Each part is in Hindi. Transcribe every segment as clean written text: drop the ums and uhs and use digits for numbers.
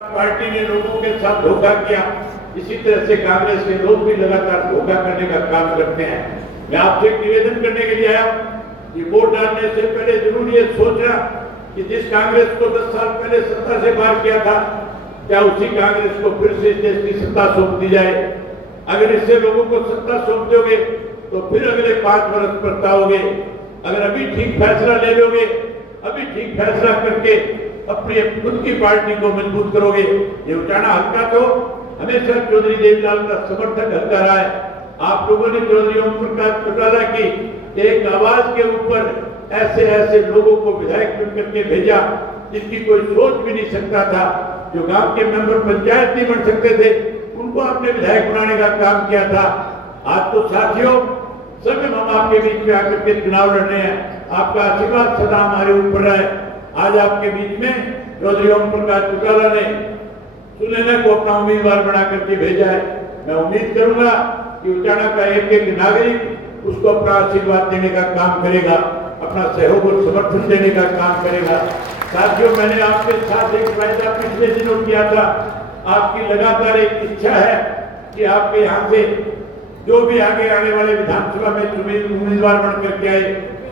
पार्टी ने लोगों के साथ धोखा किया, इसी तरह से कांग्रेस के लोग भी लगातार धोखा करने का काम करते हैं। मैं आपसे एक निवेदन करने के लिए आया कि वोट डालने से पहले जरूर ये सोचना कि जिस कांग्रेस को 10 साल पहले सत्ता से बाहर किया था, क्या उसी कांग्रेस को फिर से देश की सत्ता सौंप दी जाए। अगर इससे लोगों को सत्ता सौंप दोगे तो फिर अगले 5 वर्ष पछताओगे। अगर अभी ठीक फैसला ले लोगे, अभी ठीक फैसला करके अपनी खुद की पार्टी को मजबूत करोगे। ये उचाना हल्का तो हमेशा चौधरी देवीलाल का समर्थक हल्का रहा है। आप लोगों ने चौधरी ओम प्रकाश चौटाला की एक आवाज के ऊपर ऐसे ऐसे लोगों को विधायक चुन करके भेजा जिनकी कोई सोच भी नहीं सकता था, जो गांव के मेंबर पंचायत नहीं बन सकते थे, उनको आपने विधायक बनाने का काम किया था। आज तो साथियों सब हम आपके बीच में आकर के चुनाव लड़ रहे हैं, आपका आशीर्वाद सदा हमारे ऊपर रहे। आज आपके बीच में चौधरी ओम प्रकाश चौटाला ने सुनैना को अपना उम्मीदवार बना करके भेजा है। मैं उम्मीद करूंगा कि उचाना का एक एक नागरिक उसको अपना आशीर्वाद देने का काम करेगा, अपना सहयोग और समर्थन देने का काम करेगा। साथियों, मैंने आपके साथ एक वायदा पिछले दिनों किया था। आपकी लगातार एक इच्छा है कि आपके यहाँ से जो भी आगे आने वाले विधानसभा में उम्मीदवार बन करके आए,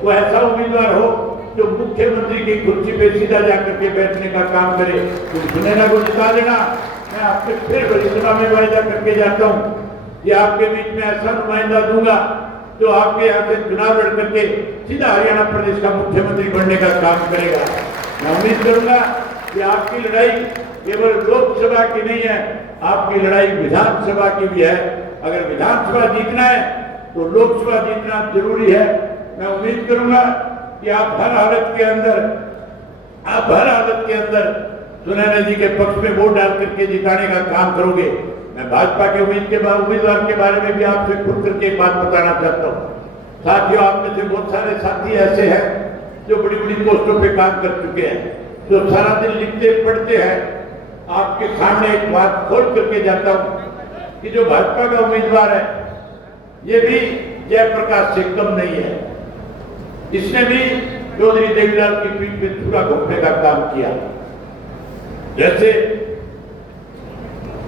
वो ऐसा उम्मीदवार हो जो मुख्यमंत्री की कुर्सी पे सीधा जाकर के बैठने का काम करे। तो सुनैना को जिता देना। मैं आपसे फिर बड़ी सभा में वायदा करके जाता हूँ कि आपके बीच में ऐसा नुमाइंदा दूंगा जो आपके यहाँ से चुनाव लड़ करके सीधा हरियाणा प्रदेश का मुख्यमंत्री बनने का काम करेगा। मैं उम्मीद करूंगा कि आपकी लड़ाई केवल लोकसभा की नहीं है, आपकी लड़ाई विधानसभा की भी है। अगर विधानसभा जीतना है तो लोकसभा जीतना जरूरी है। मैं उम्मीद करूंगा कि आप हर हालत के अंदर सुनैना जी के पक्ष में वोट डाल करके जिताने का काम करोगे। मैं भाजपा के उम्मीदवार के बारे में भी आपसे खुद करके एक बात बताना चाहता हूँ। साथियों, आप में से बहुत सारे साथी ऐसे हैं जो बड़ी बड़ी पोस्टों पे काम कर चुके हैं, जो सारा दिन लिखते पढ़ते हैं। आपके सामने एक बात खोल करके जाता हूँ कि जो भाजपा का उम्मीदवार है ये भी जयप्रकाश से कम नहीं है। इसने भी चौधरी देवीलाल की पीठ पे छुरा घोंपने का काम किया। जैसे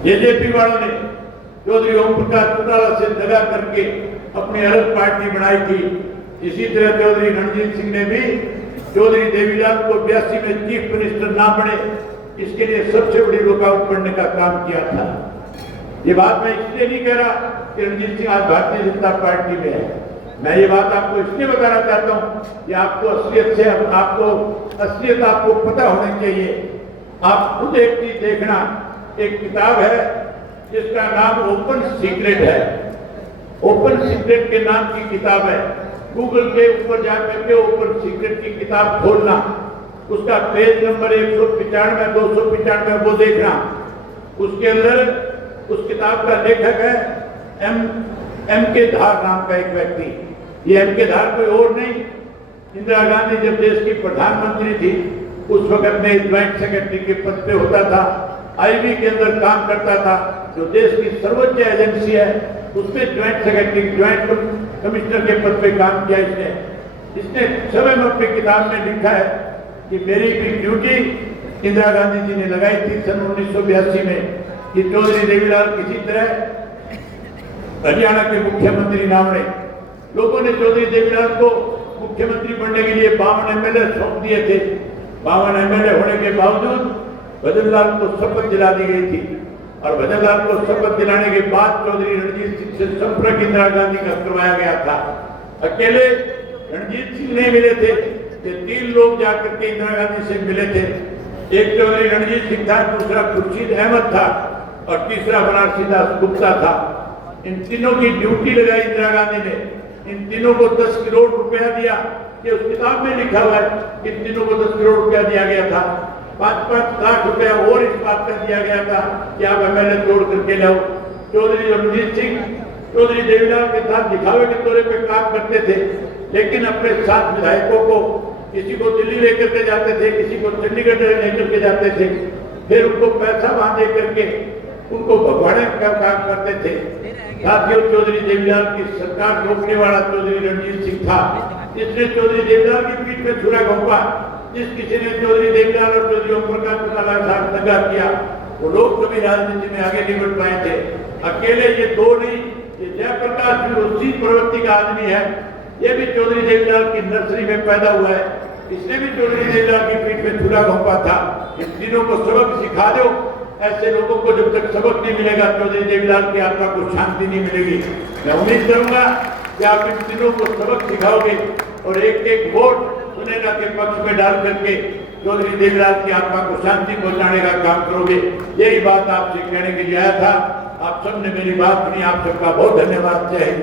जेजेपी वालों ने चौधरी ओम प्रकाश चौटाला से दगा करके अपनी अलग पार्टी बनाई थी, इसी तरह चौधरी रणजीत सिंह ने भी चौधरी देवीलाल को 82 में चीफ मिनिस्टर ना बने, इसके लिए सबसे बड़ी रुकावट बनने का काम किया था। ये बात मैं इसलिए नहीं कह रहा कि रणजीत सिंह आज भारतीय जनता पार्टी में है। मैं ये बात आपको इसलिए बताना चाहता हूँ कि आपको असलियत आपको पता होनी चाहिए। आप खुद एक चीज देखना, एक किताब है जिसका नाम ओपन सीक्रेट है। ओपन सीक्रेट के नाम की किताब है। गूगल के ऊपर जाकर के ओपन सीक्रेट की किताब खोलना, उसका पेज नंबर 195 295 वो देखना। उसके अंदर उस किताब का लेखक है एम के धार नाम का एक व्यक्ति। ये एम के धार कोई और नहीं, इंदिरा गांधी जब देश की प्रधानमंत्री थी उस वक्त में ज्वाइंट सेक्रेटरी के पद पे होता था, आईबी के अंदर काम करता था, जो देश की सर्वोच्च एजेंसी है उसमें ज्वाइंट सेक्रेटरी ज्वाइंट कमिश्नर के पद पे काम किया इसने समय में अपनी किताब में लिखा है कि मेरी भी ड्यूटी इंदिरा गांधी जी ने लगाई थी सन 1982 में कि चौधरी देवीलाल किसी तरह हरियाणा के मुख्यमंत्री ना बने। लोगों ने चौधरी देवीलाल को मुख्यमंत्री बनने के लिए 52 एमएलए सौंप दिए थे। 52 एमएलए होने के बावजूद भजनलाल को शपथ दिला दी गई थी, और भजनलाल को शपथ दिलाने के बाद चौधरी रणजीत सिंह से संपर्क इंदिरा गांधी का करवाया गया था। अकेले रणजीत सिंह नहीं मिले थे, ये 3 लोग जाकर के इंदिरा गांधी से मिले थे। एक चौधरी रणजीत सिंह था, दूसरा खुर्शीद अहमद था और तीसरा बनारसी दास गुप्ता था। इन तीनों की ड्यूटी लगाई इंदिरा गांधी ने। इन तीनों को 10 करोड़ रुपया दिया। ये उस किताब में लिखा हुआ है कि इन तीनों को 10 करोड़ रुपया दिया गया था। 5-5 लाख रुपया और इस बात का दिया गया था कि आप एमएलए तोड़ करके लाओ। चौधरी रणजीत सिंह चौधरी देवीलाल के साथ दिखावे के तौर पे काम करते थे, लेकिन अपने साथ विधायकों को किसी को दिल्ली लेकर के जाते थे, किसी को चंडीगढ़ लेकर के जाते थे, फिर उनको पैसा बांधे करके उनको भगवाने का काम करते थे। साथियों, चौधरी देवीलाल की सरकार रोकने वाला चौधरी रणजीत सिंह था, जिसने चौधरी देवीलाल की पीठ में छुरा घोंपा। जिस किसी ने चौधरी देवीलाल और चौधरी ओम प्रकाश चौटाला के साथ दगा किया, वो लोग कभी राजनीति में आगे नहीं बढ़ पाए थे। अकेले ये दो नहीं, ये जयप्रकाश भी उसी प्रवृत्ति का आदमी है। ये भी चौधरी देवीलाल की नर्सरी में पैदा हुआ है। इसने भी चौधरी देवीलाल की पीठ में छुरा घोंपा था। इन तीनों को सबक सिखा दो। ऐसे लोगों को जब तक सबक नहीं मिलेगा, चौधरी देवीलाल की आत्मा को शांति नहीं मिलेगी। मैं उम्मीद करूंगा कि आप इन तीनों को सबक सिखाओगे और एक एक वोट सुनैना के पक्ष में डाल करके चौधरी देवीलाल की आत्मा को शांति पहुंचाने का काम करोगे। यही बात आपसे कहने के लिए आया था। आप सबने मेरी बात सुनी। आप सबका बहुत धन्यवाद। जय हिंद।